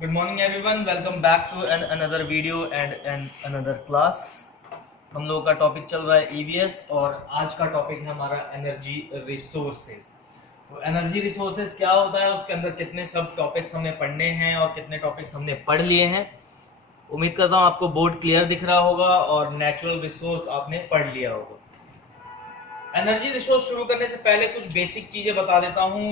Good morning everyone. Welcome back to another video and another class. हम लोगों का topic चल रहा है EVS और आज का टॉपिक है हमारा एनर्जी रिसोर्सेज। तो एनर्जी रिसोर्सेज क्या होता है, उसके अंदर कितने सब टॉपिक्स हमने पढ़ने हैं और कितने टॉपिक्स हमने पढ़ लिए हैं। उम्मीद करता हूँ आपको बोर्ड क्लियर दिख रहा होगा और नेचुरल रिसोर्स आपने पढ़ लिया होगा। एनर्जी रिसोर्स शुरू करने से पहले कुछ बेसिक चीजें बता देता हूँ।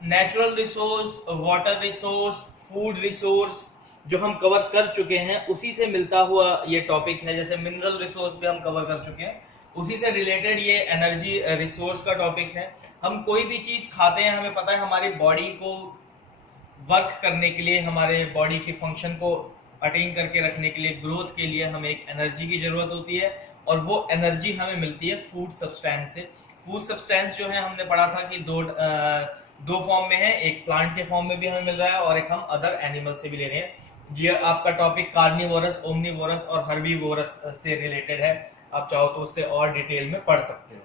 Natural resource, water resource, food resource जो हम कवर कर चुके हैं उसी से मिलता हुआ ये टॉपिक है। जैसे मिनरल रिसोर्स भी हम कवर कर चुके हैं, उसी से रिलेटेड ये एनर्जी रिसोर्स का टॉपिक है। हम कोई भी चीज खाते हैं, हमें पता है हमारी बॉडी को वर्क करने के लिए, हमारे बॉडी के फंक्शन को अटेन करके रखने के लिए, ग्रोथ के लिए हमें एक एनर्जी की जरूरत होती है और वो एनर्जी हमें मिलती है फूड सब्सटेंस से। फूड सब्सटेंस जो है हमने पढ़ा था कि दो फॉर्म में है, एक प्लांट के फॉर्म में भी हमें मिल रहा है और एक हम अदर एनिमल से भी ले रहे हैं। ये आपका टॉपिक कार्निवोरस, ओमनिवोरस और हर्बीवोरस से रिलेटेड है। आप चाहो तो उससे और डिटेल में पढ़ सकते हो।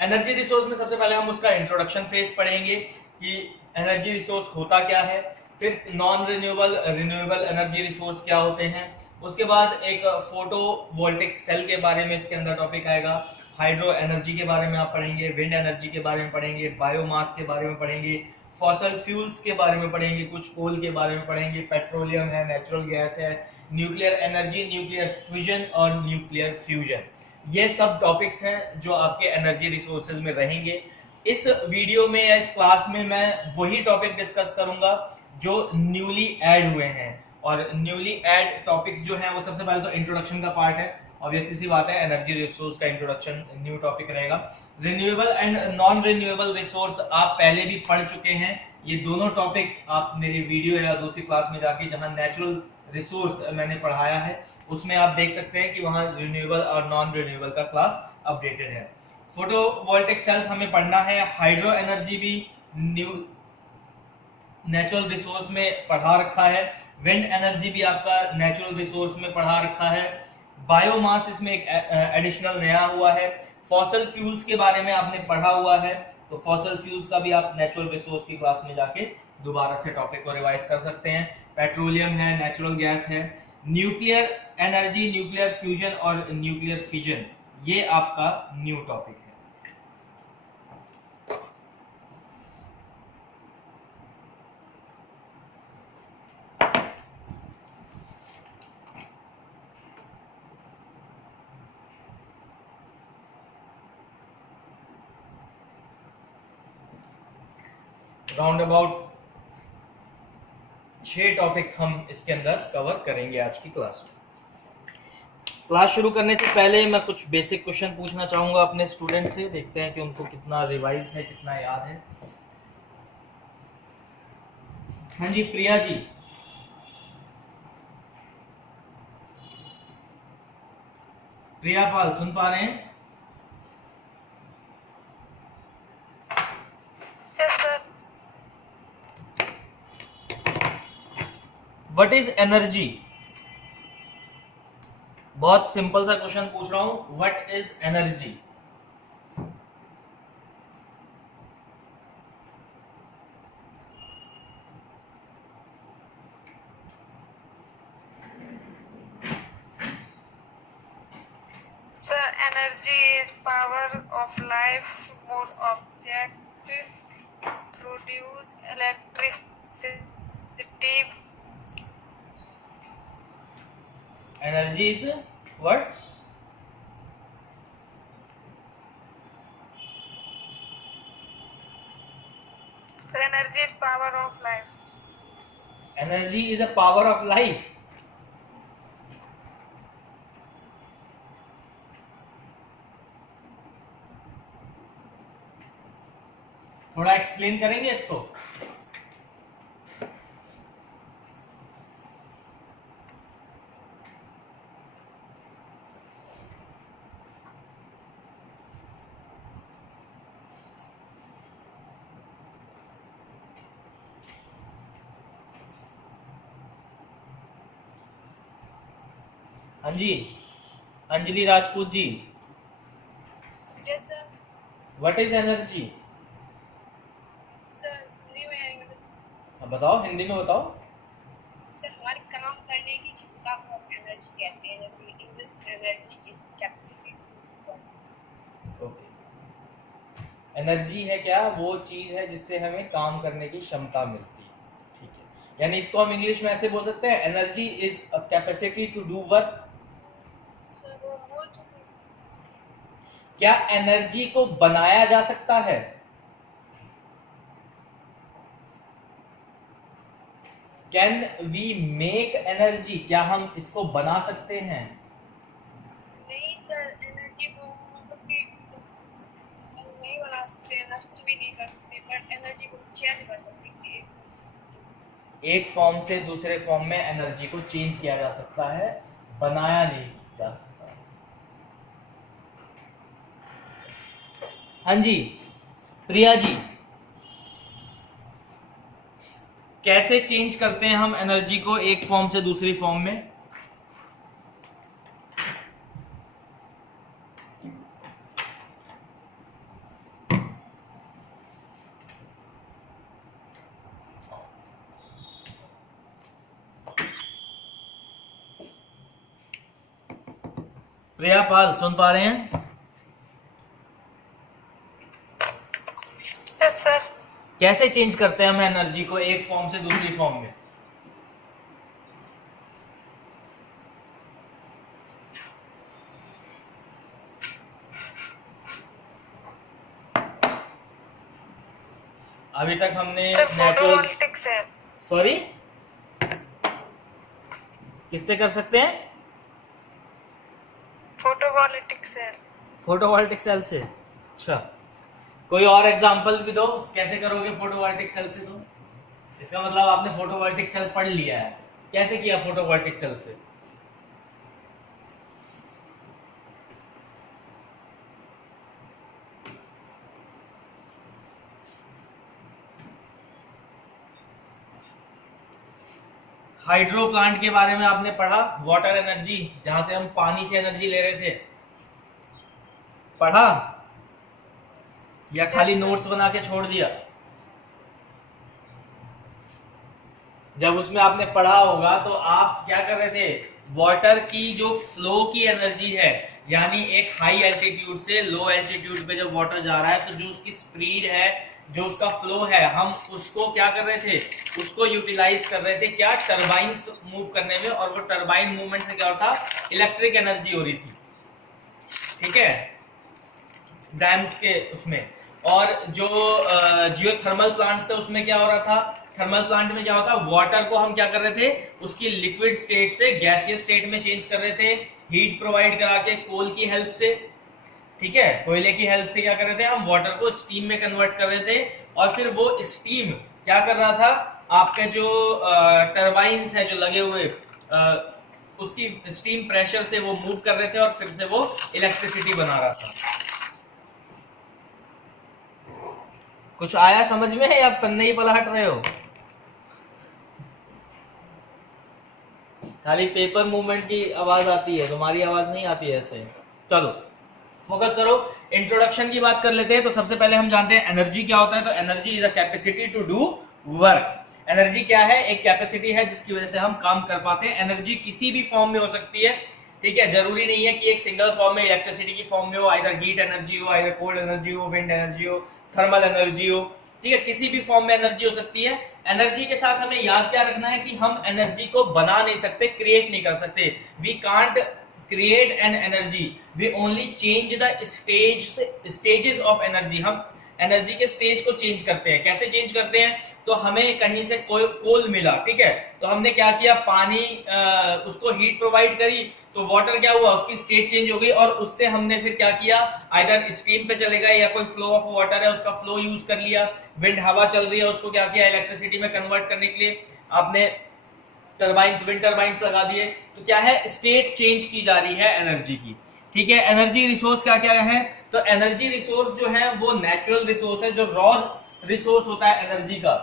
एनर्जी रिसोर्स में सबसे पहले हम उसका इंट्रोडक्शन फेज पढ़ेंगे कि एनर्जी रिसोर्स होता क्या है, फिर नॉन रिन्यूएबल एनर्जी रिसोर्स क्या होते हैं, उसके बाद एक फोटो वोल्टिक सेल के बारे में इसके अंदर टॉपिक आएगा, हाइड्रो एनर्जी के बारे में आप पढ़ेंगे, विंड एनर्जी के बारे में पढ़ेंगे, बायोमास के बारे में पढ़ेंगे, फॉसल फ्यूल्स के बारे में पढ़ेंगे, कुछ कोल के बारे में पढ़ेंगे, पेट्रोलियम है, नेचुरल गैस है, न्यूक्लियर एनर्जी, न्यूक्लियर फिजन और न्यूक्लियर फ्यूजन। ये सब टॉपिक्स हैं जो आपके एनर्जी रिसोर्सेज में रहेंगे। इस वीडियो में या इस क्लास में मैं वही टॉपिक डिस्कस करूंगा जो न्यूली ऐड हुए हैं। और न्यूली ऐड टॉपिक्स जो हैं वो सबसे पहले तो इंट्रोडक्शन का पार्ट है, ऑब्वियसली सी बात है, एनर्जी रिसोर्स का इंट्रोडक्शन न्यू टॉपिक रहेगा। Renewable and non renewable resource आप पहले भी पढ़ चुके हैं। ये दोनों टॉपिक आप मेरी वीडियो या दूसरी क्लास में जाके, जहां नेचुरल रिसोर्स मैंने पढ़ाया है, उसमें आप देख सकते हैं कि वहां रिन्यूएबल और नॉन रिन्यूएबल का क्लास अपडेटेड है। फोटोवोल्टिक सेल्स हमें पढ़ना है, हाइड्रो एनर्जी भी न्यू नेचुरल रिसोर्स में पढ़ा रखा है, विंड एनर्जी भी आपका नेचुरल रिसोर्स में पढ़ा रखा है, बायोमास इसमें एक एडिशनल नया हुआ है, फॉसल फ्यूल्स के बारे में आपने पढ़ा हुआ है, तो फॉसल फ्यूल्स का भी आप नेचुरल रिसोर्स की क्लास में जाके दोबारा से टॉपिक को रिवाइज कर सकते हैं। पेट्रोलियम है, नेचुरल गैस है, न्यूक्लियर एनर्जी, न्यूक्लियर फ्यूजन और न्यूक्लियर फिजन, ये आपका न्यू टॉपिक है। राउंड अबाउट 6 टॉपिक हम इसके अंदर कवर करेंगे आज की क्लास में। क्लास शुरू करने से पहले मैं कुछ बेसिक क्वेश्चन पूछना चाहूंगा अपने स्टूडेंट से, देखते हैं कि उनको कितना रिवाइज है, कितना याद है। हाँ जी प्रिया जी, प्रिया पाल सुन पा रहे हैं? What is energy? बहुत सिंपल सा क्वेश्चन पूछ रहा हूं, what is energy? Sir, energy is power of life. More object produce electricity. Energy is what? Sir, energy is power of life. Energy is a power of life. थोड़ा explain करेंगे इसको? हाँ जी, Anjali Rajput ji. Yes, sir. What is energy? Sir, Hindi में बताओ, हिंदी में बताओ। Sir हमारे काम करने की क्षमता को हम एनर्जी कहते हैं, जैसे invest energy is capacity to work. Okay, energy है क्या, वो चीज है जिससे हमें काम करने की क्षमता मिलती है, ठीक है। यानी इसको हम इंग्लिश में ऐसे बोल सकते हैं, energy is a capacity to do work. Sir वो बोल सकते हैं। क्या एनर्जी को बनाया जा सकता है? कैन वी मेक एनर्जी, क्या हम इसको बना सकते हैं? नहीं सर, एनर्जी को मतलब कि नहीं बना सकते, नष्ट भी नहीं कर सकते, बट एनर्जी को चेंज कर सकते किसी एक फॉर्म से दूसरे फॉर्म में एनर्जी को चेंज किया जा सकता है, बनाया नहीं जा सकता। हाँ जी प्रिया जी, कैसे चेंज करते हैं हम एनर्जी को एक फॉर्म से दूसरी फॉर्म में? प्रिया पाल सुन पा रहे हैं? सर कैसे चेंज करते हैं हम एनर्जी को एक फॉर्म से दूसरी फॉर्म में? अभी तक हमने फोटोवोल्टिक सेल। सॉरी, किससे कर सकते हैं? Photovoltaic cell. फोटोवोल्टिक सेल से। अच्छा, कोई और एग्जांपल भी दो, कैसे करोगे फोटोवोल्टिक सेल से? तो इसका मतलब आपने फोटोवोल्टिक सेल पढ़ लिया है, कैसे किया फोटोवोल्टिक सेल से? हाइड्रो प्लांट के बारे में आपने पढ़ा, वाटर एनर्जी, जहां से हम पानी से एनर्जी ले रहे थे, पढ़ा या खाली नोट्स बना के छोड़ दिया? जब उसमें आपने पढ़ा होगा तो आप क्या कर रहे थे, वाटर की जो फ्लो की एनर्जी है, यानी एक हाई एल्टीट्यूड से लो एल्टीट्यूड पे जब वाटर जा रहा है तो जो उसकी स्पीड है, जो उसका फ्लो है, हम उसको क्या कर रहे थे, उसको यूटिलाइज कर रहे थे क्या, टरबाइंस मूव करने में। और वो टरबाइन मूवमेंट से क्या होता, इलेक्ट्रिक एनर्जी हो रही थी, ठीक है, डैम्स के उसमें। और जो जियोथर्मल प्लांट्स थे उसमें क्या हो रहा था, थर्मल प्लांट में क्या होता, वाटर को हम क्या कर रहे थे, उसकी लिक्विड स्टेट से गैसियस स्टेट में चेंज कर रहे थे, हीट प्रोवाइड करा के कोल की हेल्प से, ठीक है, कोयले की हेल्प से क्या कर रहे थे, हम वाटर को स्टीम में कन्वर्ट कर रहे थे। और फिर वो स्टीम क्या कर रहा था, आपके जो टरबाइंस है जो लगे हुए, उसकी स्टीम प्रेशर से वो मूव कर रहे थे और फिर से वो इलेक्ट्रिसिटी बना रहा था। कुछ आया समझ में है या पन्ने ही पलट रहे हो? खाली पेपर मूवमेंट की आवाज आती है, तुम्हारी आवाज नहीं आती है ऐसे। चलो फोकस करो, इंट्रोडक्शन की बात कर लेते हैं। तो सबसे पहले हम जानते हैं एनर्जी क्या होता है। तो energy is a capacity to do work. Energy क्या है, एक कैपेसिटी है जिसकी वजह से हम काम कर पाते हैं। एनर्जी किसी भी फॉर्म में हो सकती है, ठीक है, जरूरी नहीं है कि एक सिंगल फॉर्म में, इलेक्ट्रिसिटी की फॉर्म में हो, आइदर हीट एनर्जी हो, आइदर कोल्ड एनर्जी हो, विंड एनर्जी हो, थर्मल एनर्जी हो, ठीक है, किसी भी फॉर्म में एनर्जी हो सकती है। एनर्जी के साथ हमें याद क्या रखना है कि हम एनर्जी को बना नहीं सकते, क्रिएट नहीं कर सकते। We can't create an energy, we only change the stages of energy. हम एनर्जी के स्टेज को चेंज करते हैं। कैसे चेंज करते हैं, तो हमें कहीं से कोल मिला, ठीक है, तो हमने क्या किया, पानी उसको हीट प्रोवाइड करी, तो वाटर क्या हुआ, उसकी स्टेट चेंज हो गई, और उससे हमने फिर क्या किया, आइदर स्टीम पे चले गए या कोई फ्लो ऑफ वाटर है उसका फ्लो यूज कर लिया। विंड हवा चल रही है, उसको क्या किया, इलेक्ट्रिसिटी में कन्वर्ट करने के लिए आपने टरबाइंस, विंड टरबाइंस लगा दिए। तो क्या है, स्टेट चेंज की जा रही है एनर्जी की, ठीक है। एनर्जी रिसोर्स क्या क्या है, तो एनर्जी रिसोर्स जो है वो नेचुरल रिसोर्स है, जो रॉ रिसोर्स होता है एनर्जी का,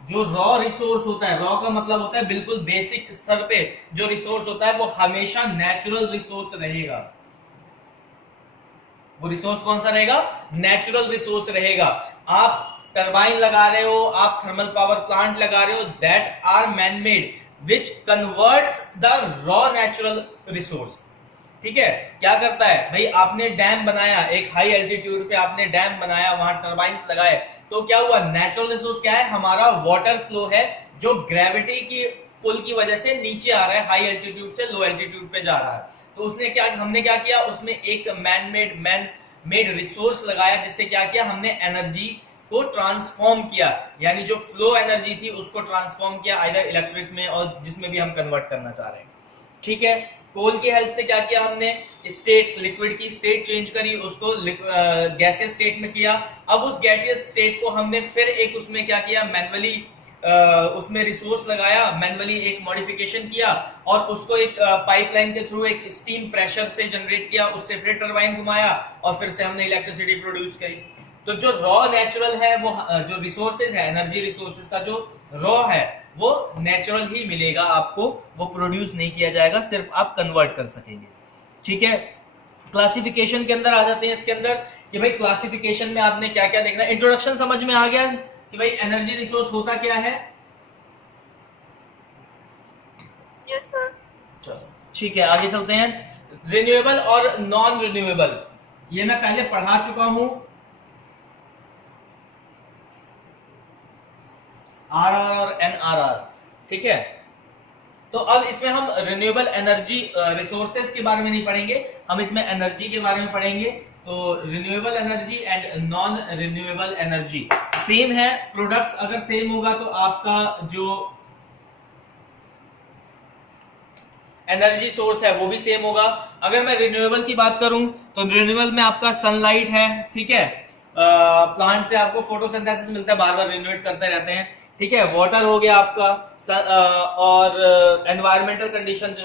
जो रॉ रिसोर्स होता है, रॉ का मतलब होता है बिल्कुल बेसिक स्तर पे जो रिसोर्स होता है वो हमेशा नेचुरल रिसोर्स रहेगा। वो रिसोर्स कौन सा रहेगा, नेचुरल रिसोर्स रहेगा। आप टरबाइन लगा रहे हो, आप थर्मल पावर प्लांट लगा रहे हो, that are man made, which converts the raw natural resource. ठीक है, क्या करता है भाई, आपने डैम बनाया, एक हाई एल्टीट्यूड पे आपने डैम बनाया, वहां टर्बाइंस लगाए, तो क्या हुआ, नेचुरल रिसोर्स क्या है, हमारा वाटर फ्लो है, जो ग्रेविटी की पुल की वजह से नीचे आ रहा है, हाई एल्टीट्यूड से लो एल्टीट्यूड पे जा रहा है। तो उसने क्या, हमने क्या किया, उसमें एक मैन मेड रिसोर्स लगाया, जिससे क्या किया, हमने एनर्जी को ट्रांसफॉर्म किया, यानी जो फ्लो एनर्जी थी उसको ट्रांसफॉर्म किया आइदर इलेक्ट्रिक में और जिसमें भी हम कन्वर्ट करना चाह रहे हैं। ठीक है, कोल की हेल्प से क्या किया हमने, स्टेट, लिक्विड की स्टेट चेंज करी, उसको गैसियस स्टेट में किया। अब उस गैसियस स्टेट को हमने फिर एक उसमें क्या किया, मैन्युअली उसमें रिसोर्स लगाया, मैन्युअली एक मॉडिफिकेशन किया और उसको एक पाइपलाइन के थ्रू एक स्टीम प्रेशर से जनरेट किया, उससे फिर टरबाइन घुमाया और फिर से हमने इलेक्ट्रिसिटी प्रोड्यूस करी। तो जो रॉ नेचुरल है, वो जो रिसोर्सेज है, एनर्जी रिसोर्सेज का जो रॉ है वो नेचुरल ही मिलेगा आपको, वो प्रोड्यूस नहीं किया जाएगा, सिर्फ आप कन्वर्ट कर सकेंगे। ठीक है, क्लासिफिकेशन के अंदर आ जाते हैं इसके अंदर कि भाई क्लासिफिकेशन में आपने क्या क्या देखना है। इंट्रोडक्शन समझ में आ गया कि भाई एनर्जी रिसोर्स होता क्या है? Yes sir. चलो ठीक है, आगे चलते हैं। रिन्यूएबल और नॉन रिन्यूएबल, ये मैं पहले पढ़ा चुका हूं, आरआर और एनआरआर। ठीक है, तो अब इसमें हम रिन्यूएबल एनर्जी रिसोर्सेज के बारे में नहीं पढ़ेंगे, हम इसमें एनर्जी के बारे में पढ़ेंगे। तो renewable energy and non renewable energy same है, प्रोडक्ट्स अगर सेम होगा तो आपका जो एनर्जी सोर्स है वो भी सेम होगा। अगर मैं रिन्यूएबल की बात करूं तो रिन्यूएबल में आपका सनलाइट है, ठीक है, प्लांट से आपको फोटोसिंथेसिस मिलता है, बार बार रिन्यूएट करते रहते हैं। ठीक है, वाटर हो गया आपका, और एनवायरमेंटल कंडीशन जो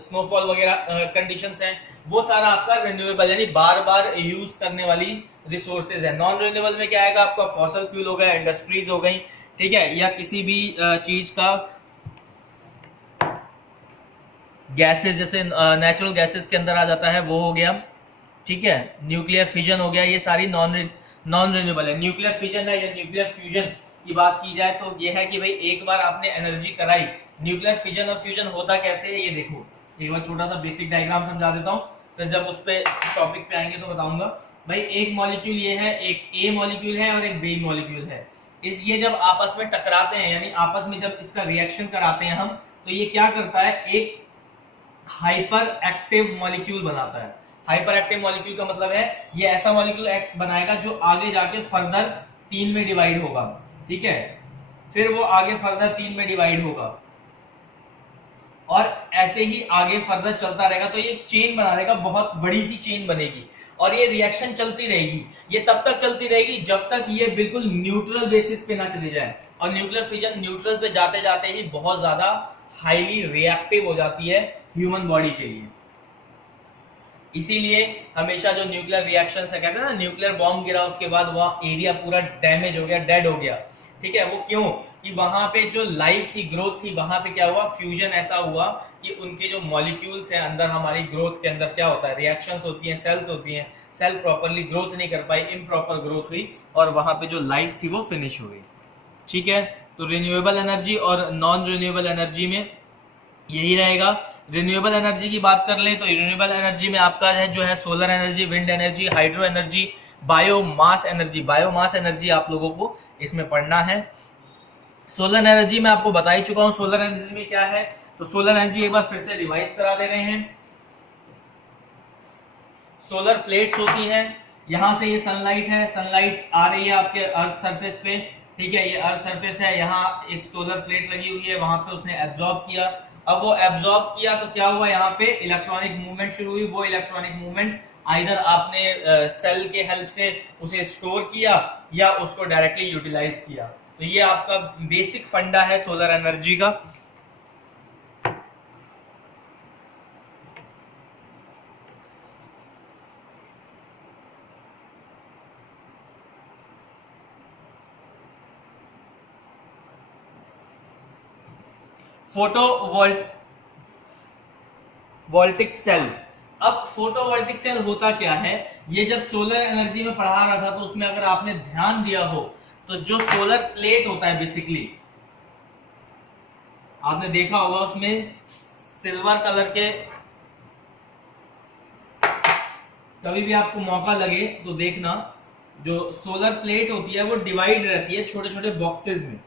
स्नोफॉल वगैरह कंडीशंस हैं, वो सारा आपका रिन्यूएबल यानी बार बार यूज करने वाली रिसोर्सेज है। नॉन रिन्यूएबल में क्या आएगा, आपका फॉसल फ्यूल हो गया, इंडस्ट्रीज हो गई, ठीक है, या किसी भी चीज का गैसेस, जैसे नेचुरल गैसेस के अंदर आ जाता है, वो हो गया। ठीक है, न्यूक्लियर फिजन हो गया, ये सारी नॉन रिन्यूएबल है। न्यूक्लियर फिजन है या न्यूक्लियर फ्यूजन की बात की जाए तो ये है कि भाई एक बार आपने एनर्जी कराई, न्यूक्लियर फिजन और फ्यूजन होता कैसे है ये देखो, एक बार छोटा सा बेसिक डायग्राम समझा देता हूँ, फिर जब उस पे टॉपिक पे आएंगे तो बताऊंगा। भाई एक मॉलिक्यूल ये है, एक ए मॉलिक्यूल है और एक बी मॉलिक्यूल है, ये जब आपस में टकराते हैं, यानी आपस में जब इसका रिएक्शन कराते हैं हम, तो ये क्या करता है, एक हाइपर एक्टिव मॉलिक्यूल बनाता है। हाइपर एक्टिव मॉलिक्यूल का मतलब है ये ऐसा मॉलिक्यूल बनाएगा जो आगे जाके फर्दर 3 में डिवाइड होगा। ठीक है, फिर वो आगे फर्दर 3 में डिवाइड होगा और ऐसे ही आगे फर्दर चलता रहेगा, तो ये चेन बना देगा, बहुत बड़ी सी चेन बनेगी और ये रिएक्शन चलती रहेगी। ये तब तक चलती रहेगी जब तक ये बिल्कुल न्यूट्रल बेसिस पे ना चली जाए, और न्यूक्लियर फिजन न्यूट्रल पे जाते जाते ही बहुत ज्यादा हाईली रिएक्टिव हो जाती है ह्यूमन बॉडी के लिए। इसीलिए हमेशा जो न्यूक्लियर रिएक्शंस है, कहते हैं ना न्यूक्लियर बॉम्ब गिरा उसके बाद वहां एरिया पूरा डैमेज हो गया, डेड हो गया। ठीक है, वो क्यों, कि वहां पे जो लाइफ की ग्रोथ थी, वहां पे क्या हुआ, फ्यूजन ऐसा हुआ कि उनके जो मॉलिक्यूल्स हैं अंदर, हमारी ग्रोथ के अंदर क्या होता है, रिएक्शंस होती हैं, सेल्स होती हैं, सेल प्रॉपरली ग्रोथ नहीं कर पाई, इम्प्रॉपर ग्रोथ हुई और वहां पे जो लाइफ थी वो फिनिश हो गई। ठीक है, तो रिन्यूएबल एनर्जी और नॉन रिन्यूएबल एनर्जी में यही रहेगा। रिन्यूएबल एनर्जी की बात कर ले तो रिन्यूएबल एनर्जी में आपका है जो है solar energy, wind energy, hydro energy, biomass energy. Biomass energy आप लोगों को इसमें पढ़ना है। सोलर एनर्जी में आपको बता ही चुका हूं सोलर एनर्जी में क्या है, तो सोलर एनर्जी एक बार फिर से रिवाइज करा दे रहे हैं। सोलर प्लेट्स होती हैं, यहां से ये सनलाइट है, सनलाइट आ रही है आपके अर्थ सरफेस पे, ठीक है, ये अर्थ सरफेस है, यहाँ एक सोलर प्लेट लगी हुई है, वहां पे उसने एब्जॉर्ब किया। अब वो एब्जॉर्ब किया तो क्या हुआ, यहाँ पे इलेक्ट्रॉनिक मूवमेंट शुरू हुई। वो इलेक्ट्रॉनिक मूवमेंट आइदर आपने सेल के हेल्प से उसे स्टोर किया या उसको डायरेक्टली यूटिलाइज किया। तो ये आपका बेसिक फंडा है सोलर एनर्जी का। Photovoltaic cell. अब फोटोवोल्टिक सेल होता क्या है, ये जब सोलर एनर्जी में पढ़ा रहा था तो उसमें अगर आपने ध्यान दिया हो तो जो सोलर प्लेट होता है बेसिकली, आपने देखा होगा उसमें सिल्वर कलर के, कभी भी आपको मौका लगे तो देखना, जो सोलर प्लेट होती है वो डिवाइड रहती है छोटे छोटे बॉक्सेस में,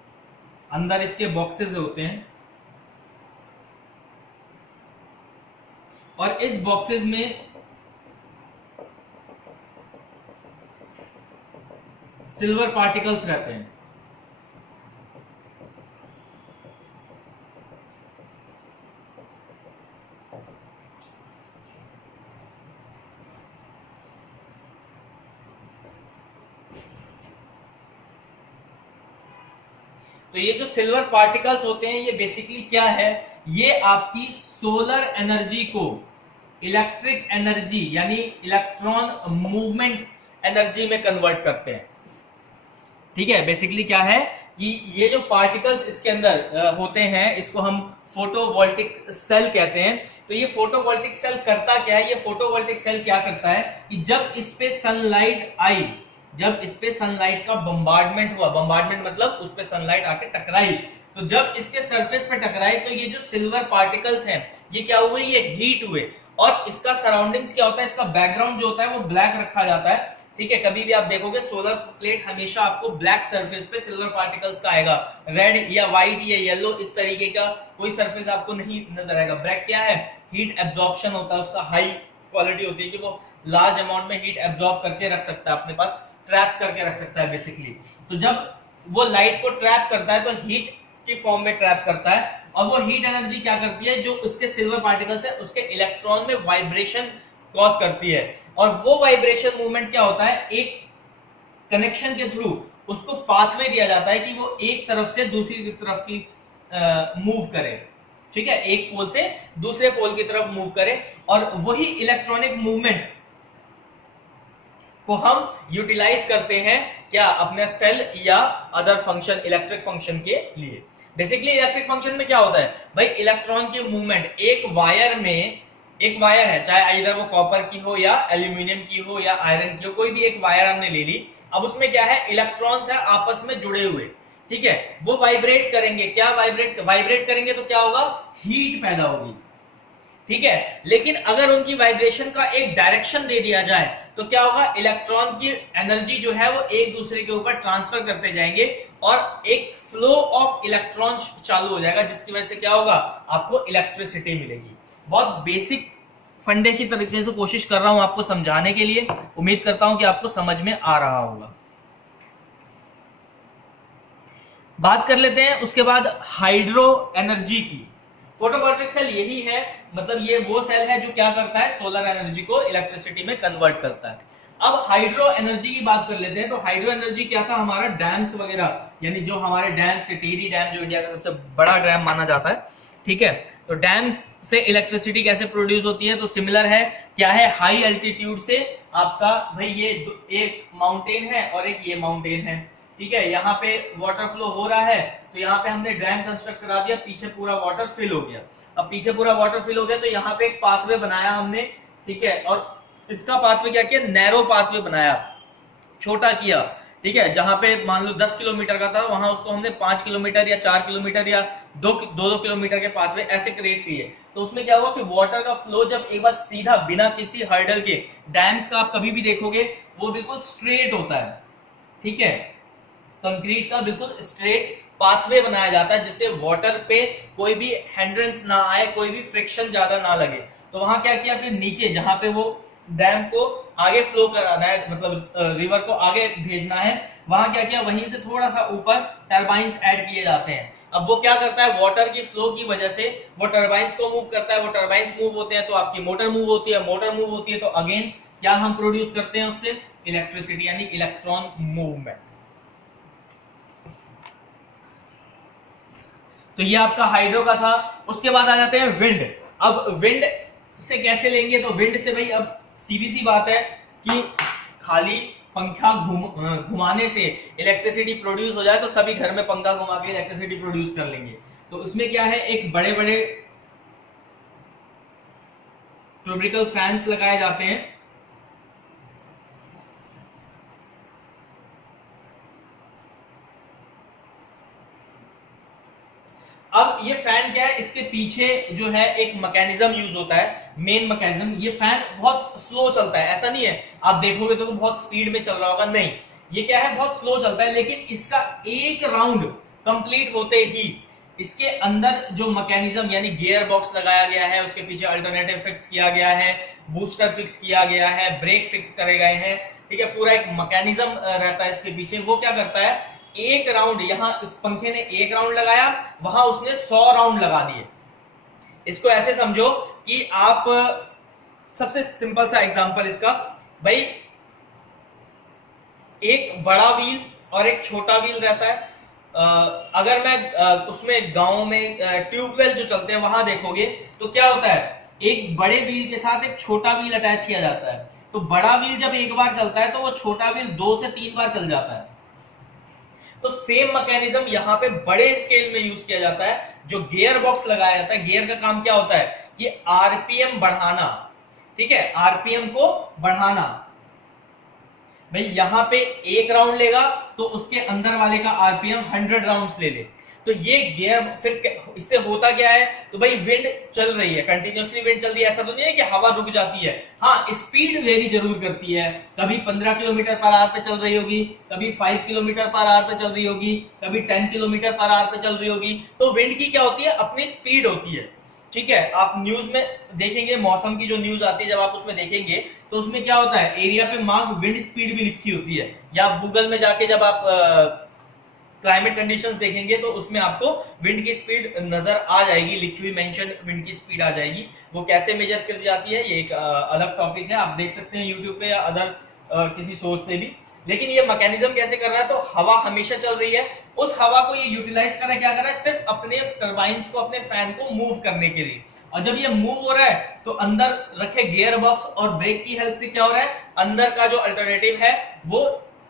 अंदर इसके बॉक्सेस होते हैं और इस बॉक्सेस में सिल्वर पार्टिकल्स रहते हैं। तो ये जो सिल्वर पार्टिकल्स होते हैं ये बेसिकली क्या है, ये आपकी सोलर एनर्जी को इलेक्ट्रिक एनर्जी यानी इलेक्ट्रॉन मूवमेंट एनर्जी में कन्वर्ट करते हैं। ठीक है, बेसिकली क्या है कि ये जो पार्टिकल्स इसके अंदर होते हैं इसको हम फोटोवोल्टिक सेल कहते हैं। तो ये फोटोवोल्टिक सेल करता क्या है, ये फोटोवोल्टिक सेल क्या करता है कि जब इस पे सनलाइट आई, जब इस पे सनलाइट का बम्बार्डमेंट हुआ, बम्बार्डमेंट मतलब उस पे सनलाइट आके टकराई, तो जब इसके सरफेस पे टकराई तो ये जो सिल्वर पार्टिकल्स हैं ये क्या हुए, ये हीट हुए और इसका सराउंडिंग्स क्या होता है, इसका बैकग्राउंड जो होता है वो ब्लैक रखा जाता है। ठीक है, कभी भी आप देखोगे सोलर प्लेट हमेशा आपको ब्लैक सरफेस पे सिल्वर पार्टिकल्स का आएगा, रेड या व्हाइट या येलो इस तरीके का कोई सरफेस आपको नहीं नजर आएगा। ब्लैक क्या है, हीट एब्जॉर्प्शन होता है, उसका हाई क्वालिटी होती है कि वो लार्ज अमाउंट में हीट एब्जॉर्ब करके रख सकता है, अपने पास ट्रैप करके रख सकता है बेसिकली। तो जब वो लाइट को ट्रैप करता है तो हीट की फॉर्म में ट्रैप करता है और वो हीट एनर्जी क्या करती है, जो उसके सिल्वर पार्टिकल्स है उसके इलेक्ट्रॉन में वाइब्रेशन कॉज करती है और वो वाइब्रेशन मूवमेंट क्या होता है, एक कनेक्शन के थ्रू उसको पाथवे दिया जाता है कि वो एक तरफ से दूसरी तरफ की मूव करे। ठीक है, एक पोल से दूसरे पोल की तरफ मूव करे और वही इलेक्ट्रॉनिक मूवमेंट को हम यूटिलाइज करते हैं क्या, अपने सेल या अदर फंक्शन, इलेक्ट्रिक फंक्शन के लिए। बेसिकली इलेक्ट्रिक फंक्शन में क्या होता है भाई, इलेक्ट्रॉन की मूवमेंट एक वायर में, एक वायर है चाहे इधर वो कॉपर की हो या एल्यूमिनियम की हो या आयरन की हो, कोई भी एक वायर हमने ले ली, अब उसमें क्या है, इलेक्ट्रॉन्स है आपस में जुड़े हुए। ठीक है, वो वाइब्रेट करेंगे, क्या वाइब्रेट करेंगे तो क्या होगा, हीट पैदा होगी। ठीक है, लेकिन अगर उनकी वाइब्रेशन का एक डायरेक्शन दे दिया जाए तो क्या होगा, इलेक्ट्रॉन की एनर्जी जो है वो एक दूसरे के ऊपर ट्रांसफर करते जाएंगे और एक फ्लो ऑफ इलेक्ट्रॉन्स चालू हो जाएगा, जिसकी वजह से क्या होगा, आपको इलेक्ट्रिसिटी मिलेगी। बहुत बेसिक फंडे की तरीके से कोशिश कर रहा हूं आपको समझाने के लिए, उम्मीद करता हूं कि आपको समझ में आ रहा होगा। बात कर लेते हैं उसके बाद हाइड्रो एनर्जी की। फोटोवोल्टिक सेल यही है, मतलब ये वो सेल है जो क्या करता है, सोलर एनर्जी को इलेक्ट्रिसिटी में कन्वर्ट करता है। अब हाइड्रो एनर्जी की बात कर लेते हैं। तो हाइड्रो एनर्जी क्या था, हमारा डैम्स वगैरह, यानी जो हमारे डैम से, टिहरी डैम जो इंडिया का सबसे बड़ा डैम माना जाता है, ठीक है, तो डैम्स से इलेक्ट्रिसिटी कैसे प्रोड्यूस होती है, तो सिमिलर है, क्या है, हाई एल्टीट्यूड से आपका भाई ये एक माउंटेन है और एक ये माउंटेन है। ठीक है, यहाँ पे वाटर फ्लो हो रहा है तो यहाँ पे हमने डैम कंस्ट्रक्ट करा दिया, पीछे पूरा वाटर फिल हो गया। अब पीछे पूरा वाटर फिल हो गया तो यहाँ पे एक पाथवे बनाया हमने। ठीक है, और इसका पाथवे क्या किया, नैरो पाथवे बनाया, छोटा किया। ठीक है, जहां पे मान लो 10 किलोमीटर का था वहां उसको हमने 5 किलोमीटर या 4 किलोमीटर या 2 किलोमीटर के पाथवे ऐसे क्रिएट किए। तो उसमें क्या हुआ कि वाटर का फ्लो जब एक बार सीधा बिना किसी हर्डल के, डैम्स का आप कभी भी देखोगे वो बिल्कुल स्ट्रेट होता है। ठीक है, कंक्रीट का बिल्कुल स्ट्रेट पाथवे बनाया जाता है जिससे वाटर पे कोई भी हैंड्रेंस ना आए, कोई भी फ्रिक्शन ज्यादा ना लगे। तो वहां क्या किया, फिर नीचे जहां पे वो डैम को आगे फ्लो कराना है, मतलब रिवर को आगे भेजना है, वहां क्या किया, वहीं से थोड़ा सा ऊपर टरबाइंस ऐड किए जाते हैं। अब वो क्या करता है, वाटर की फ्लो की वजह से वो टरबाइंस को मूव करता है, वो टरबाइंस मूव होते हैं तो आपकी मोटर मूव होती है, मोटर मूव होती है तो अगेन क्या हम प्रोड्यूस करते हैं उससे, इलेक्ट्रिसिटी यानी इलेक्ट्रॉन मूवमेंट। तो ये आपका हाइड्रो का था। उसके बाद आ जाते हैं विंड। अब विंड से कैसे लेंगे, तो विंड से भाई अब सीधी सी बात है कि खाली पंखा घुमाने से इलेक्ट्रिसिटी प्रोड्यूस हो जाए तो सभी घर में पंखा घुमा के इलेक्ट्रिसिटी प्रोड्यूस कर लेंगे। तो उसमें क्या है, एक बड़े बड़े ट्यूबिकल फैंस लगाए जाते हैं। अब ये फैन क्या है, इसके पीछे जो है एक मैकेनिज्म यूज होता है, मेन मैकेनिज्म। ये फैन बहुत स्लो चलता है, ऐसा नहीं है आप देखोगे तो बहुत स्पीड में चल रहा होगा, नहीं, ये क्या है बहुत स्लो चलता है। लेकिन इसका एक राउंड कंप्लीट होते ही इसके अंदर जो मैकेनिज्म यानी गियर बॉक्स लगाया गया है, उसके पीछे अल्टरनेटिव फिक्स किया गया है, बूस्टर फिक्स किया गया है, ब्रेक फिक्स करे गए हैं, ठीक है, पूरा एक मैकेनिज्म रहता है इसके पीछे। वो क्या करता है, एक राउंड यहां इस पंखे ने एक राउंड लगाया, वहां उसने 100 राउंड लगा दिए। इसको ऐसे समझो कि आप, सबसे सिंपल सा एग्जांपल इसका, भाई एक बड़ा व्हील और एक छोटा व्हील रहता है। अगर मैं उसमें गांव में ट्यूबवेल जो चलते हैं वहां देखोगे तो क्या होता है, एक बड़े व्हील के साथ एक छोटा व्हील अटैच किया जाता है। तो बड़ा व्हील जब एक बार चलता है तो वो छोटा व्हील 2 से 3 बार चल जाता है। तो सेम मैकेनिज्म यहां पे बड़े स्केल में यूज किया जाता है। जो गियर बॉक्स लगाया जाता है, गियर का काम क्या होता है, कि आरपीएम बढ़ाना, ठीक है, आरपीएम को बढ़ाना। भाई यहां पे एक राउंड लेगा तो उसके अंदर वाले का आरपीएम 100 राउंड्स ले ले। तो ये गियर, फिर इससे होता क्या है, तो भाई विंड चल रही है, कंटिन्यूअसली विंड चल रही है, ऐसा तो नहीं है कि हवा रुक जाती है। हाँ, स्पीड वेरी जरूर करती है, कभी 15 किलोमीटर पर आवर पे चल रही होगी, कभी 5 किलोमीटर पर आवर पे चल रही होगी, कभी 10 किलोमीटर पर आवर पे चल रही होगी। तो विंड की क्या होती है, अपनी स्पीड होती है, ठीक है। आप न्यूज में देखेंगे, मौसम की जो न्यूज आती है जब आप उसमें देखेंगे तो उसमें क्या होता है, एरिया पे मार्क विंड स्पीड भी लिखी होती है। या आप गूगल में जाके जब आप क्लाइमेट कंडीशंस देखेंगे तो उसमें आपको विंड की स्पीड नजर आ जाएगी, लिखी हुई मेंशन विंड की स्पीड आ जाएगी। वो कैसे मेजर की जाती है ये एक अलग टॉपिक है, आप देख सकते हैं यूट्यूब पे या अदर किसी सोर्स से भी। लेकिन ये मैकेनिज्म कैसे कर रहा है, तो हवा हमेशा चल रही है, उस हवा को ये यूटिलाइज कर रहा है, क्या कर रहा है, सिर्फ अपने टर्बाइंस को, अपने फैन को मूव करने के लिए। और जब ये मूव हो रहा है तो अंदर रखे गियर बॉक्स और ब्रेक की हेल्प से क्या हो रहा है, अंदर का जो अल्टरनेटिव है वो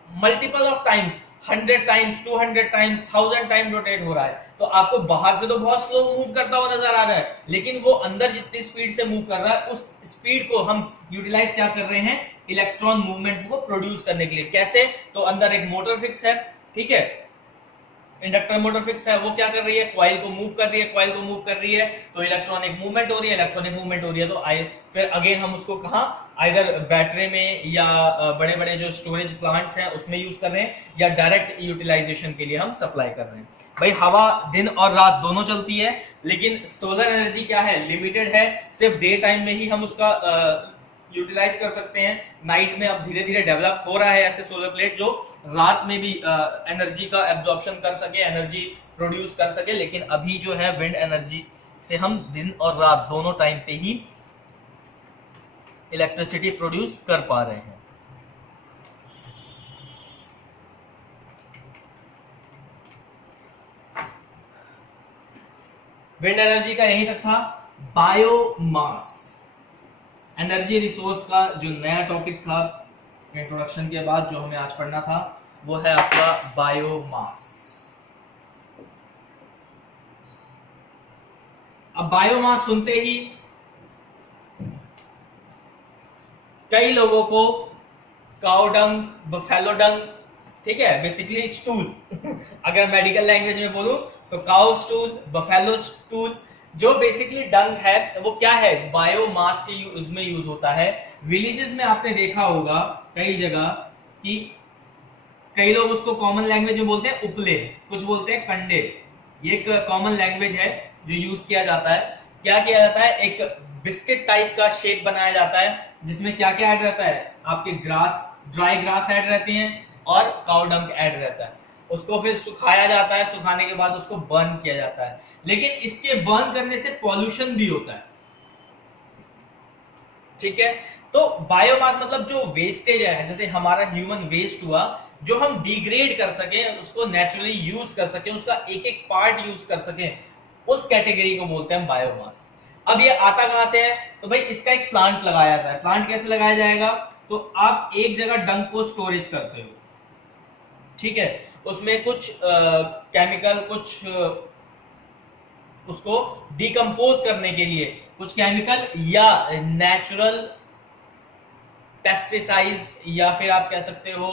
multiple of times, 100 times, 200 times, 1000 time rotate हो रहा है। तो आपको बाहर से तो बहुत स्लो मूव करता हुआ नजर आ रहा है, लेकिन वो अंदर जितनी स्पीड से मूव कर रहा है उस स्पीड को हम यूटिलाइज क्या कर रहे हैं, इलेक्ट्रॉन मूवमेंट को प्रोड्यूस करने के लिए। कैसे, तो अंदर एक मोटर फिक्स है, ठीक है, इंडक्टर मोटर फिक्स है, वो क्या कर रही है, कॉइल को मूव कर रही है, कॉइल को मूव कर रही है तो इलेक्ट्रॉनिक मूवमेंट हो रही है, इलेक्ट्रॉनिक मूवमेंट हो रही है तो फिर अगेन हम उसको कहां, आइदर बैटरी में या बड़े बड़े जो स्टोरेज प्लांट्स हैं उसमें यूज कर रहे हैं, या डायरेक्ट यूटिलाइजेशन के लिए हम सप्लाई कर रहे हैं। भाई हवा दिन और रात दोनों चलती है, लेकिन सोलर एनर्जी क्या है, लिमिटेड है, सिर्फ डे टाइम में ही हम उसका यूटिलाइज कर सकते हैं। नाइट में अब धीरे धीरे डेवलप हो रहा है ऐसे सोलर प्लेट जो रात में भी एनर्जी का एब्जॉर्प्शन कर सके, एनर्जी प्रोड्यूस कर सके। लेकिन अभी जो है विंड एनर्जी से हम दिन और रात दोनों टाइम पे ही इलेक्ट्रिसिटी प्रोड्यूस कर पा रहे हैं। विंड एनर्जी का यही तक था। बायोमास एनर्जी रिसोर्स का जो नया टॉपिक था इंट्रोडक्शन के बाद जो हमें आज पढ़ना था वो है आपका बायोमास। अब बायोमास सुनते ही कई लोगों को काउ डंग, बफेलो डंग, ठीक है, बेसिकली स्टूल अगर मेडिकल लैंग्वेज में बोलूं तो काउ स्टूल, बफेलो स्टूल, जो बेसिकली डंग है वो क्या है, बायोमास के यूज में यूज होता है। विलेजेस में आपने देखा होगा कई जगह कि कई लोग उसको कॉमन लैंग्वेज में बोलते हैं उपले, कुछ बोलते हैं कंडे। ये एक कॉमन लैंग्वेज है जो यूज किया जाता है। क्या किया जाता है, एक बिस्किट टाइप का शेप बनाया जाता है जिसमें क्या क्या ऐड रहता है, आपके ग्रास, ड्राई ग्रास ऐड रहती हैं और काउ डंग ऐड रहता है। उसको फिर सुखाया जाता है, सुखाने के बाद उसको बर्न किया जाता है। लेकिन इसके बर्न करने से पॉल्यूशन भी होता है, ठीक है। तो बायोमास मतलब जो वेस्टेज है, जैसे हमारा ह्यूमन वेस्ट हुआ जो हम डिग्रेड कर सके, उसको नेचुरली यूज कर सके, उसका एक एक पार्ट यूज कर सके, उस कैटेगरी को बोलते हैं बायोमास। अब ये आता कहां से है, तो भाई इसका एक प्लांट लगाया जाता है। प्लांट कैसे लगाया जाएगा, तो आप एक जगह डंग को स्टोरेज करते हो, ठीक है, उसमें कुछ केमिकल, कुछ उसको डिकम्पोज करने के लिए कुछ केमिकल या नेचुरल पेस्टिसाइड्स, या फिर आप कह सकते हो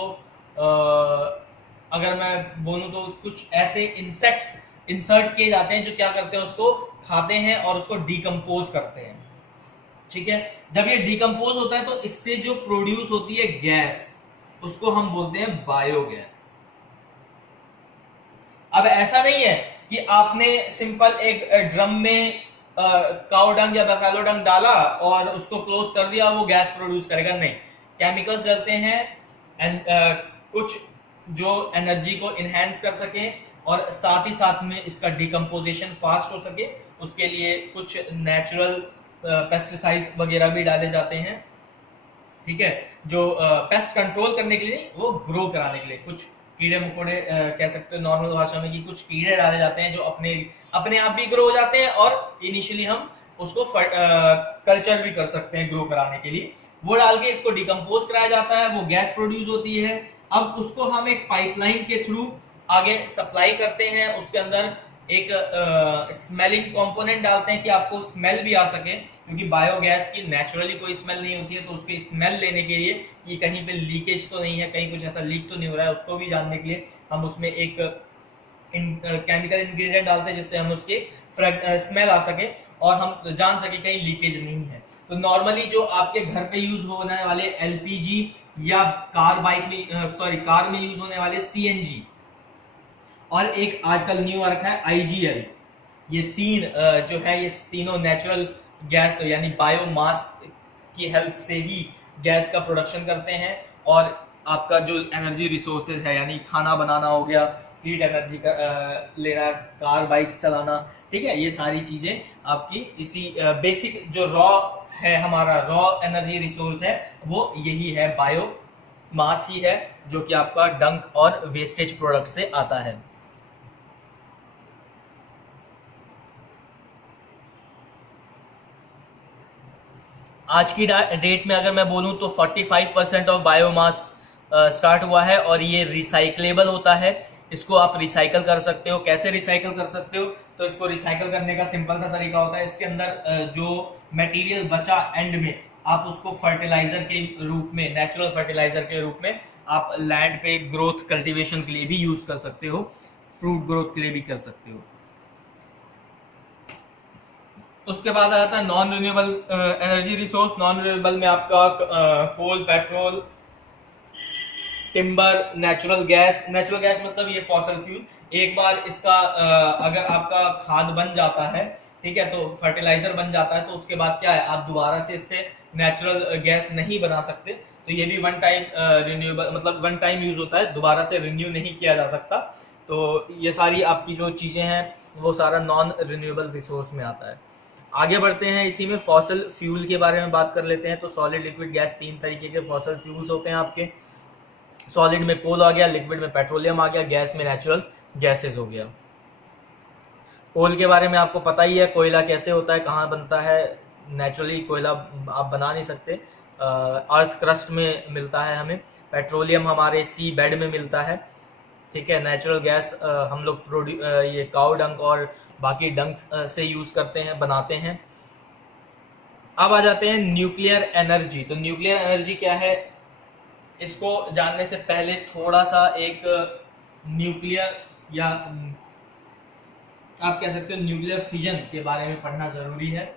अगर मैं बोलूं तो कुछ ऐसे इंसेक्ट्स इंसर्ट किए जाते हैं, जो क्या करते हैं उसको खाते हैं और उसको डिकम्पोज करते हैं। ठीक है, जब ये डिकम्पोज होता है तो इससे जो प्रोड्यूस होती है गैस, उसको हम बोलते हैं बायोगैस। अब ऐसा नहीं है कि आपने सिंपल एक ड्रम में काउ डंग या बफेलो डंग डाला और उसको क्लोज कर दिया, वो गैस प्रोड्यूस करेगा, नहीं। केमिकल्स डलते हैं एंड कुछ जो एनर्जी को इनहेंस कर सके और साथ ही साथ में इसका डिकम्पोजिशन फास्ट हो सके, उसके लिए कुछ नेचुरल पेस्टिसाइड्स वगैरह भी डाले जाते हैं। ठीक है, जो पेस्ट कंट्रोल करने के लिए, वो ग्रो कराने के लिए कुछ कीड़े मकोड़े कह सकते हो नॉर्मल भाषा में कि कुछ कीड़े डाले जाते हैं जो अपने आप भी ग्रो हो जाते हैं और इनिशियली हम उसको कल्चर भी कर सकते हैं ग्रो कराने के लिए। वो डाल के इसको डिकम्पोज कराया जाता है, वो गैस प्रोड्यूस होती है। अब उसको हम एक पाइपलाइन के थ्रू आगे सप्लाई करते हैं, उसके अंदर एक स्मेलिंग कंपोनेंट डालते हैं कि आपको स्मेल भी आ सके, क्योंकि बायोगैस की नेचुरली कोई स्मेल नहीं होती है, तो उसकी स्मेल लेने के लिए कि कहीं पे लीकेज तो नहीं है, कहीं कुछ ऐसा लीक तो नहीं हो रहा है, उसको भी जानने के लिए हम उसमें एक केमिकल इंग्रेडिएंट डालते हैं जिससे हम उसकी स्मेल आ सके और हम जान सके कहीं लीकेज नहीं है। तो नॉर्मली जो आपके घर पे यूज होने वाले एलपीजी या कार में यूज होने वाले सीएनजी और एक आजकल न्यू आ रखा है आईजीएल, ये तीन जो है ये तीनों नेचुरल गैस यानी बायोमास की हेल्प से ही गैस का प्रोडक्शन करते हैं। और आपका जो एनर्जी रिसोर्सेज है, यानी खाना बनाना हो गया, हीट एनर्जी का लेना, कार बाइक्स चलाना, ठीक है, ये सारी चीजें आपकी इसी बेसिक जो रॉ है, हमारा रॉ एनर्जी रिसोर्स है, वो यही है, बायो मास ही है, जो कि आपका डंक और वेस्टेज प्रोडक्ट से आता है। आज की डेट में अगर मैं बोलूं तो 45% ऑफ बायोमास स्टार्ट हुआ है और ये रिसाइकलेबल होता है। इसको आप रिसाइकल कर सकते हो। कैसे रिसाइकल कर सकते हो? तो इसको रिसाइकल करने का सिंपल सा तरीका होता है, इसके अंदर जो मटेरियल बचा एंड में आप उसको फर्टिलाइजर के रूप में, नेचुरल फर्टिलाइजर के रूप में आप लैंड पे ग्रोथ कल्टीवेशन के लिए भी यूज कर सकते हो, फ्रूट ग्रोथ के लिए भी कर सकते हो। उसके बाद आ जाता है non renewable energy resource. Non renewable में आपका coal, petrol, timber, natural gas. Natural gas मतलब ये फॉसिल फ्यूल। एक बार इसका अगर आपका खाद बन जाता है, ठीक है, तो फर्टिलाइजर बन जाता है, तो उसके बाद क्या है, आप दोबारा से इससे नेचुरल गैस नहीं बना सकते। तो ये भी वन टाइम रिन्यूएबल, मतलब वन टाइम यूज होता है, दोबारा से रिन्यू नहीं किया जा सकता। तो ये सारी आपकी जो चीजें हैं वो सारा नॉन रिन्यूएबल रिसोर्स में आता है। आगे बढ़ते हैं, इसी में फॉसिल फ्यूल के बारे में बात कर लेते हैं। तो सॉलिड, लिक्विड, गैस, तीन तरीके के फॉसिल फ्यूल्स होते हैं आपके। सॉलिड में कोल आ गया, लिक्विड में पेट्रोलियम आ गया, गैस में नेचुरल गैसेस हो गया। कोल के बारे में आपको पता ही है, कोयला कैसे होता है, कहाँ बनता है। नेचुरली कोयला आप बना नहीं सकते, अर्थ क्रस्ट में मिलता है हमें। पेट्रोलियम हमारे सी बेड में मिलता है, ठीक है। नेचुरल गैस हम लोग ये काउ डंक और बाकी डंक्स से यूज करते हैं, बनाते हैं। अब आ जाते हैं न्यूक्लियर एनर्जी। तो न्यूक्लियर एनर्जी क्या है, इसको जानने से पहले थोड़ा सा एक न्यूक्लियर या आप कह सकते हो न्यूक्लियर फिजन के बारे में पढ़ना जरूरी है।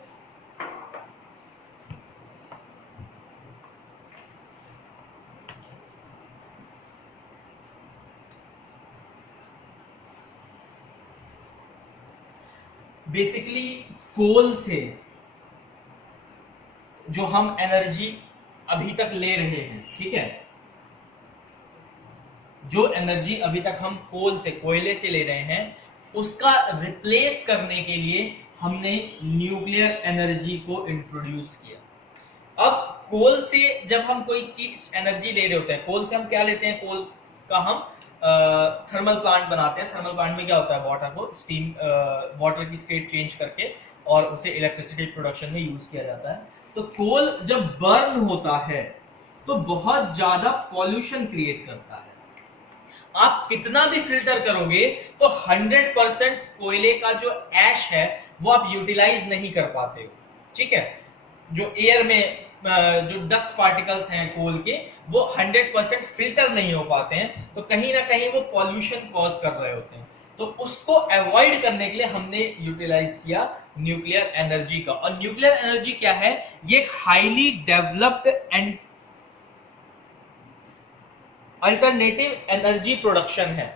बेसिकली कोल से जो हम एनर्जी अभी तक ले रहे हैं, ठीक है, जो एनर्जी अभी तक हम कोल से, कोयले से ले रहे हैं, उसका रिप्लेस करने के लिए हमने न्यूक्लियर एनर्जी को इंट्रोड्यूस किया। अब कोल से जब हम कोई चीज एनर्जी ले रहे होते हैं, कोल से हम क्या लेते हैं, कोल का हम थर्मल प्लांट बनाते हैं। थर्मल प्लांट में क्या होता है, वाटर को स्टीम, वाटर की स्टेट चेंज करके और उसे इलेक्ट्रिसिटी प्रोडक्शन में यूज किया जाता है। तो कोल जब बर्न होता है तो बहुत ज्यादा पॉल्यूशन क्रिएट करता है। आप कितना भी फिल्टर करोगे तो 100% कोयले का जो ऐश है वो आप यूटिलाइज नहीं कर पाते हो, ठीक है। जो एयर में जो डस्ट पार्टिकल्स हैं कोल के, वो 100% फिल्टर नहीं हो पाते हैं, तो कहीं ना कहीं वो पॉल्यूशन कॉज कर रहे होते हैं। तो उसको अवॉइड करने के लिए हमने यूटिलाइज किया न्यूक्लियर एनर्जी का। और न्यूक्लियर एनर्जी क्या है? ये एक highly developed and alternative energy production है,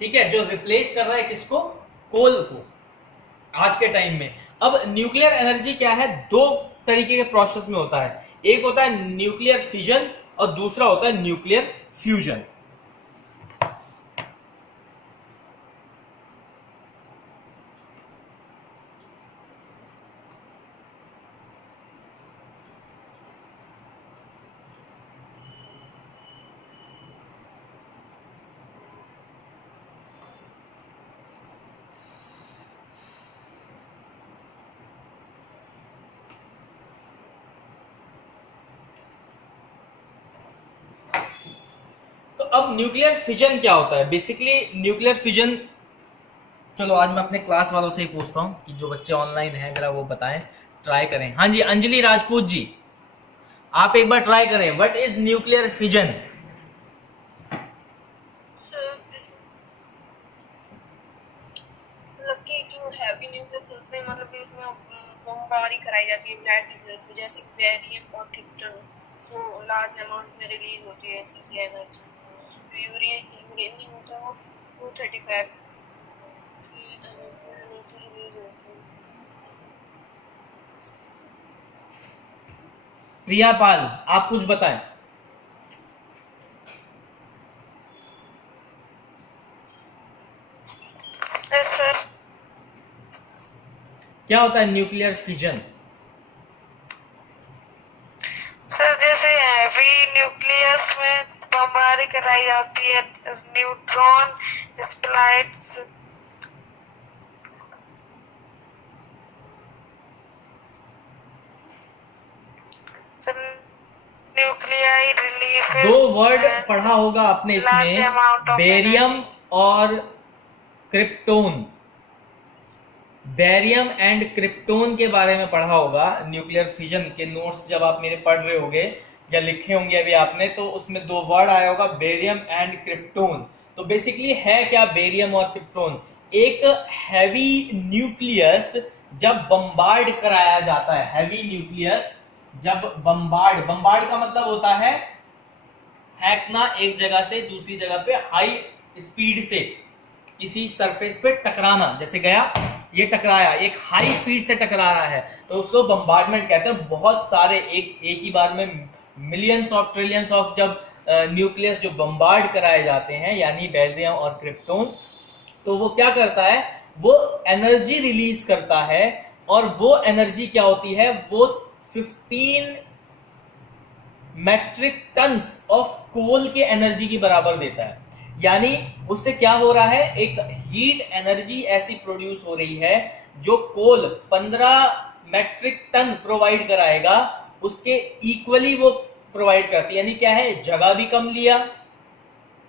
ठीक है, जो रिप्लेस कर रहा है किसको? कोल को आज के टाइम में। अब न्यूक्लियर एनर्जी क्या है? दो तरीके के प्रोसेस में होता है, एक होता है न्यूक्लियर फिजन और दूसरा होता है न्यूक्लियर फ्यूजन। अब न्यूक्लियर फिजन क्या होता है? बेसिकली न्यूक्लियर फिजन, चलो आज मैं अपने क्लास वालों से ही पूछता हूं कि जो बच्चे ऑनलाइन हैं जरा वो बताएं, ट्राई करें। हाँ जी, अंजलि राजपूत जी, आप एक बार ट्राई करें, व्हाट इज न्यूक्लियर फिजन? मतलब कि जो हैवी न्यूक्लियर चलते हैं, मतलब कि उसमें बमबारी कराई जाती है ब्लैक न्यूक्लियस में, जैसे बेरियम और क्रिप्टन, जो लार्ज अमाउंट में रिलीज होती है ऐसी एनर्जी। यूरेनियम होता है वो 235 एनर्जी रिलीज होती है। प्रिया पाल, आप कुछ बताएं। सर क्या होता है न्यूक्लियर फिजन? सर जैसे हैवी न्यूक्लियस में बमबारी कराई जाती है, न्यूट्रॉन स्प्लाइट्स। Nuclei release. दो वर्ड पढ़ा होगा आपने इसमें, बेरियम और क्रिप्टोन। बेरियम एंड क्रिप्टोन के बारे में पढ़ा होगा न्यूक्लियर फिजन के नोट्स जब आप मेरे पढ़ रहे होंगे या लिखे होंगे अभी आपने, तो उसमें दो वर्ड आया होगा, बेरियम एंड क्रिप्टोन। तो बेसिकली है क्या बेरियम और क्रिप्टोन? एक हैवी न्यूक्लियस जब बम्बार्ड कराया जाता है, हैवी न्यूक्लियस जब बम्बार्ड का मतलब होता है फेंकना एक जगह से दूसरी जगह पे हाई स्पीड से, किसी सरफेस पे टकराना, जैसे गया ये टकराया, एक हाई स्पीड से टकरा रहा है, तो उसको बम्बार्डमेंट कहते हैं। बहुत सारे एक ही बार में मिलियंस ऑफ ट्रिलियंस ऑफ जब न्यूक्लियस जो बम्बार्ड कराए जाते हैं, यानी बेरियम और क्रिप्टोन, तो वो क्या करता है? वो एनर्जी रिलीज करता है, और वो एनर्जी क्या होती है? वो 15 मैट्रिक टन्स ऑफ कोल के एनर्जी की बराबर देता है। यानी उससे क्या हो रहा है? एक हीट एनर्जी ऐसी प्रोड्यूस हो रही है जो कोल 15 मैट्रिक टन प्रोवाइड कराएगा, उसके इक्वली वो प्रोवाइड करती है। यानी क्या है? जगह भी कम लिया,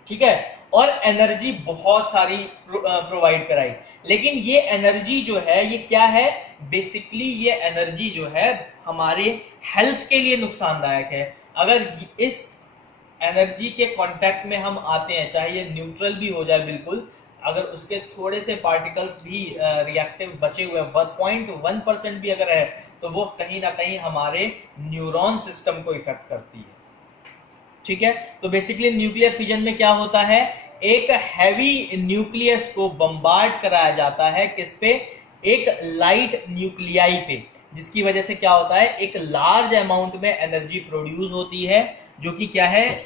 ठीक है, और एनर्जी बहुत सारी प्रोवाइड कराई। लेकिन ये एनर्जी जो है ये क्या है? बेसिकली ये एनर्जी जो है हमारे हेल्थ के लिए नुकसानदायक है। अगर इस एनर्जी के कांटेक्ट में हम आते हैं, चाहे ये न्यूट्रल भी हो जाए बिल्कुल, अगर उसके थोड़े से पार्टिकल्स भी रिएक्टिव बचे हुए 0.1% भी अगर है, तो वो कहीं ना कहीं हमारे न्यूरॉन सिस्टम को इफेक्ट करती है, ठीक है। तो बेसिकली न्यूक्लियर फिजन में क्या होता है? एक हैवी न्यूक्लियस को बम्बार्ड कराया जाता है, किस पे? एक लाइट न्यूक्लियाई पे, जिसकी वजह से क्या होता है? एक लार्ज अमाउंट में एनर्जी प्रोड्यूस होती है, जो कि क्या है?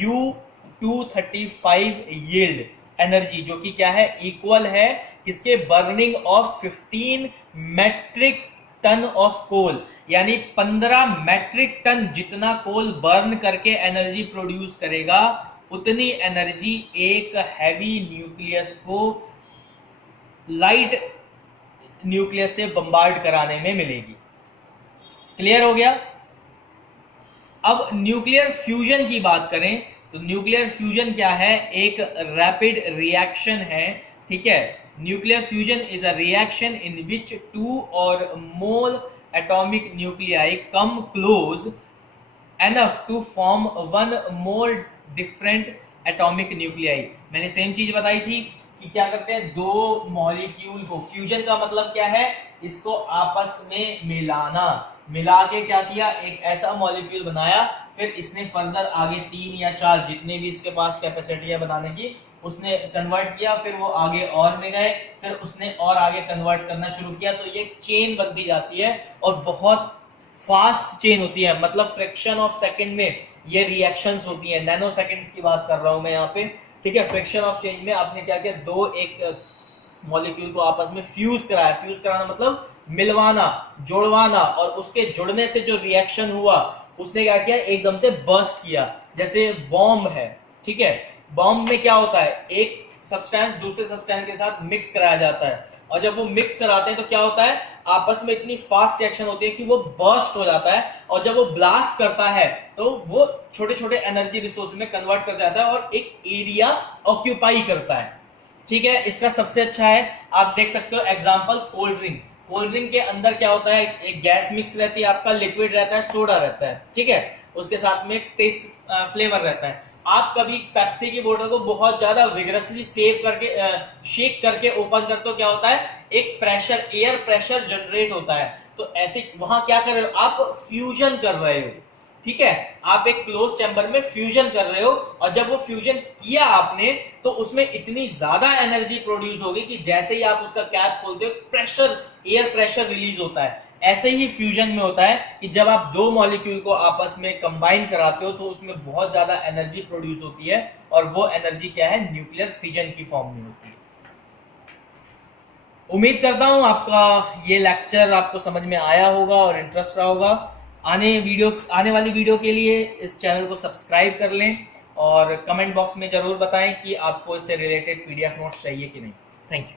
U235 यील्ड एनर्जी, जो कि क्या है? इक्वल है किसके? Burning of 15 metric ton of coal. यानी 15 मैट्रिक टन जितना कोल बर्न करके एनर्जी प्रोड्यूस करेगा, उतनी एनर्जी एक हैवी न्यूक्लियस को लाइट न्यूक्लियस से बम्बार्ड कराने में मिलेगी। क्लियर हो गया? अब न्यूक्लियर फ्यूजन की बात करें तो न्यूक्लियर फ्यूजन क्या है? एक रैपिड रिएक्शन है, ठीक है। Nuclear fusion is a reaction in which 2 or more atomic nuclei come close enough to form one more different atomic nuclei। मैंने सेम चीज बताई थी, कि क्या करते हैं, दो मॉलिक्यूल को, फ्यूजन का मतलब क्या है, इसको आपस में मिलाना, मिला के क्या किया, एक ऐसा मॉलिक्यूल बनाया, फिर इसने फर्दर आगे 3 या 4 जितने भी इसके पास कैपेसिटी है बनाने की, उसने कन्वर्ट किया, फिर वो आगे और में गए, फिर उसने और आगे कन्वर्ट करना शुरू किया, तो ये चेन बनती जाती है और बहुत फास्ट चेन होती है, मतलब फ्रैक्शन ऑफ सेकंड में ये रिएक्शंस होती हैं, नैनो सेकंड्स की बात कर रहा हूं मैं यहाँ पे, ठीक है। फ्रैक्शन ऑफ चेंज में आपने क्या किया, दो एक मॉलिक्यूल को आपस में फ्यूज कराया, फ्यूज कराना मतलब मिलवाना, जोड़वाना, और उसके जुड़ने से जो रिएक्शन हुआ उसने क्या किया, एकदम से बर्स्ट किया, जैसे बॉम्ब है, ठीक है। बॉम्ब में क्या होता है, एक सब्सटेंस दूसरे सब्सटेंस के साथ मिक्स कराया जाता है, और जब वो मिक्स कराते हैं तो क्या होता है, आपस में इतनी फास्ट रिएक्शन होती है कि वो बर्स्ट हो जाता है, और जब वो ब्लास्ट करता है तो वो छोटे छोटे एनर्जी रिसोर्स में कन्वर्ट कर जाता है और एक एरिया ऑक्यूपाई करता है, ठीक है। इसका सबसे अच्छा है, आप देख सकते हो example, cold drink. Cold drink के अंदर क्या होता है, एक गैस मिक्स रहती है, आपका लिक्विड रहता है, सोडा रहता है, ठीक है, उसके साथ में एक टेस्ट फ्लेवर रहता है। आप कभी पेप्सी की बोतल को बहुत ज्यादा विगरसली सेव करके शेक करके ओपन करते हो, क्या होता है, एक प्रेशर, एयर प्रेशर जनरेट होता है, तो ऐसे वहां क्या कर रहे हो, आप फ्यूजन कर रहे हो, ठीक है, आप एक क्लोज चैम्बर में फ्यूजन कर रहे हो, और जब वो फ्यूजन किया आपने तो उसमें इतनी ज्यादा एनर्जी प्रोड्यूस होगी कि जैसे ही आप उसका कैप खोलते हो प्रेशर, एयर प्रेशर रिलीज होता है। ऐसे ही फ्यूजन में होता है कि जब आप दो मॉलिक्यूल को आपस में कंबाइन कराते हो तो उसमें बहुत ज्यादा एनर्जी प्रोड्यूस होती है, और वो एनर्जी क्या है, न्यूक्लियर फिजन की फॉर्म में होती है। उम्मीद करता हूं आपका ये लेक्चर आपको समझ में आया होगा और इंटरेस्ट रहा होगा। आने वाली वीडियो के लिए इस चैनल को सब्सक्राइब कर लें, और कमेंट बॉक्स में जरूर बताएं कि आपको इससे रिलेटेड PDF नोट्स चाहिए कि नहीं। Thank you.